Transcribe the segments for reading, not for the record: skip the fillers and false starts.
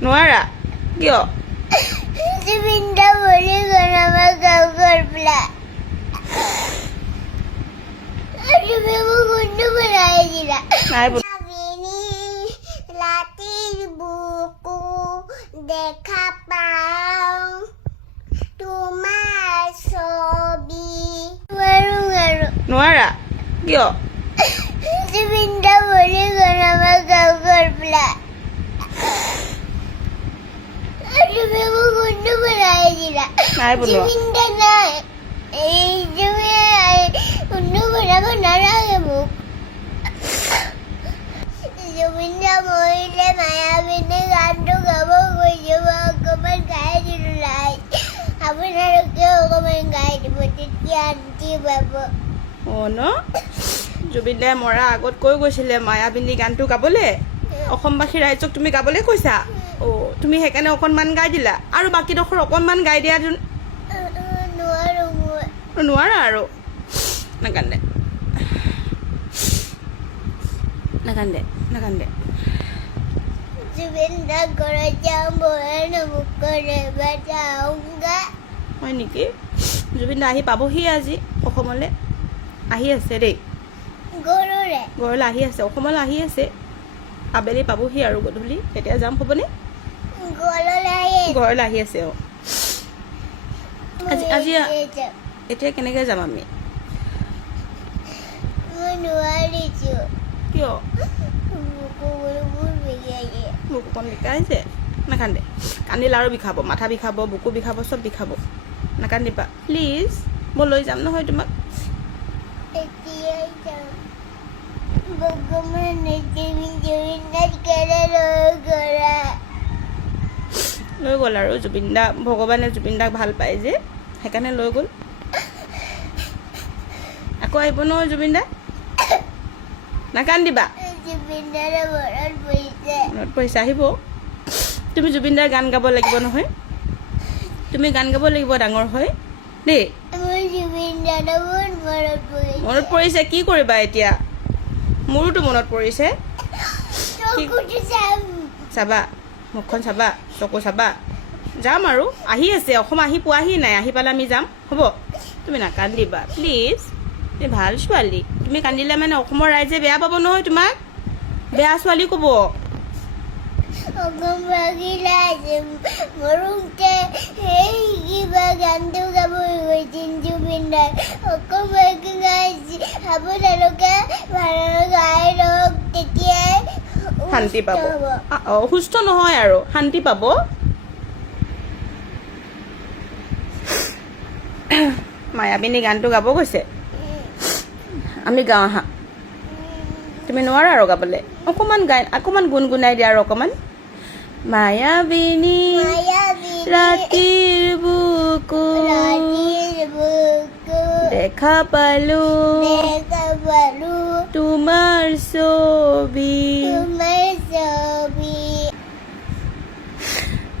নোৱাৰা কিয় জুবিনদা মৰি গ'ল আমাৰ গাঁৱৰ পৰা তুমি মোক কোনটো বনাই দিলা নাই ৰাতিৰ বুকু দেখা পাওঁ তোমাৰ ছবি নোৱাৰা কিয় জুবিনদা মৰি গ'ল আমাৰ গাঁৱৰ পৰা তুমি মোক কোনটো বনাই দিলা নাই বনোৱা জুবিনদা নাই এই তুমি কোনটো বনাব নালাগে মোক জুবিনদা মৰিলে মায়াবিনী গানটো গাব গৈছে মই অকণমান গাই দিলোঁ লাই আপোনালোকেও অকণমান গাই দিব তেতিয়া শান্তি পাব ন জুবিনদাই মৰা আগত কৈ গৈছিলে মায়াবিনী গানটো গাবলৈ অসমবাসী ৰাইজক তুমি গাবলৈ কৈছা তুমি সেইকাৰণে অকণমান গাই দিলা আৰু বাকীডোখৰ অকণমান গাই দিয়া নোৱাৰো মই নোৱাৰা আৰু নাকান্দে নাকান্দে নাকান্দে জুবিনদা ঘৰত যাওঁ মই নমুকৰে যাওঁগা হয় নেকি জুবিনদা আহি পাবহি আজি অসমলৈ আহি আছে দেই ঘৰলৈ আহি আছে অসমলৈ আহি আছে আবেলি পাবহি আৰু গধূলি তেতিয়া যাম হ'বনে ঘৰলৈ আহি আছে আজি আজি এতিয়া কেনেকৈ যাম আমি কিয় বুকুখন বিষাইছে নাকান্দে কান্দিলে আৰু বিষাব মাথা বিষাব বুকু বিষাব চব বিষাব নাকান্দিবা প্লিজ মই লৈ যাম নহয় তোমাক লৈ গ'ল আৰু জুবিনদা ভগৱানে জুবিনদাক ভাল পায় যে সেইকাৰণে লৈ গ'ল আকৌ আহিব নহয় জুবিনদা নাকান্দিবা মনত পৰিছে আহিব তুমি জুবিনদাৰ গান গাব লাগিব নহয় তুমি গান গাব লাগিব ডাঙৰ হৈ দেই মনত পৰিছে কি কৰিবা এতিয়া মোৰোতো মনত পৰিছে চাবা মুখখন চাবা চকু চাবা যাম আৰু আহি আছে অসম আহি পোৱাহি নাই আহি পালে আমি যাম হ'ব তুমি নাকান্দিবা প্লিজ তুমি ভাল ছোৱালী তুমি কান্দিলে মানে অসমৰ ৰাইজে বেয়া পাব নহয় তোমাক বেয়া ছোৱালী ক'ব গানটো গাব গৈছিল জুবিনদাৰ অকণমানকে গাইছে আপোনালোকে ভালদৰে গাই লওক তেতিয়াই শান্তি পাব অসুস্থ নহয় আৰু শান্তি পাব মায়াবিনী গানটো গাব গৈছে আমি গাওঁ আহা তুমি নোৱাৰা আৰু গাবলৈ অকণমান গুণগুণাই দিয়া আৰু অকণমান মায়াবিনী ৰাতিৰ বুকু দেখা পালো তোমাৰ ছবি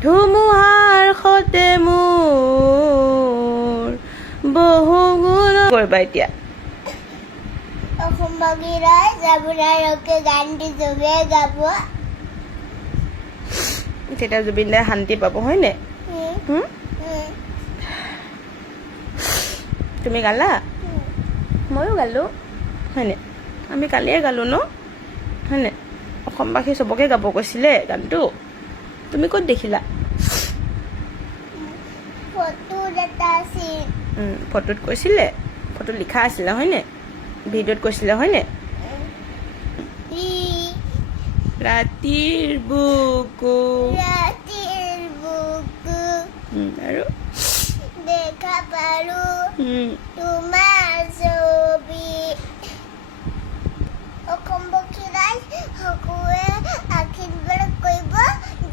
ধুমুহাৰ সতে মোৰ বহু গুণ কৰিবা এতিয়া অসমবাসী ৰাইজ আপোনালোকে গানটো চবেই গাব তেতিয়া জুবিনদাই শান্তি পাব হয়নে তুমি গালা ময়ো গালোঁ হয়নে আমি কালিয়ে গালোঁ ন হয়নে অসমবাসী চবকে গাব কৈছিলে গানটো তুমি ক'ত দেখিলা ফটোত কৈছিলে ফটোত লিখা আছিলে হয়নে ভিডিঅ'ত কৈছিলে হয়নে ৰাতিৰ বুকু আৰু দেখা পালো তোমাৰ ছবি অসমবাসী ৰাইজ সকলোৱে আশীৰ্বাদ কৰিব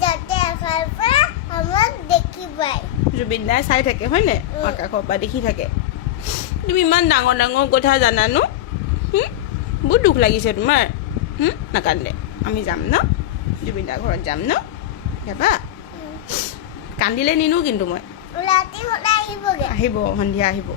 যাতে আশাৰ পৰা আমাক দেখি পায় জুবিনদাই চাই থাকে হয়নে আকাশৰ পৰা দেখি থাকে তুমি ইমান ডাঙৰ ডাঙৰ কথা জানানো বহুত দুখ লাগিছে তোমাৰ নাকান্দে আমি যাম ন জুবিনদাৰ ঘৰত যাম ন যাবা কান্দিলে নিনো কিন্তু মই ৰাতি হ'লে আহিবগৈ আহিব সন্ধিয়া আহিব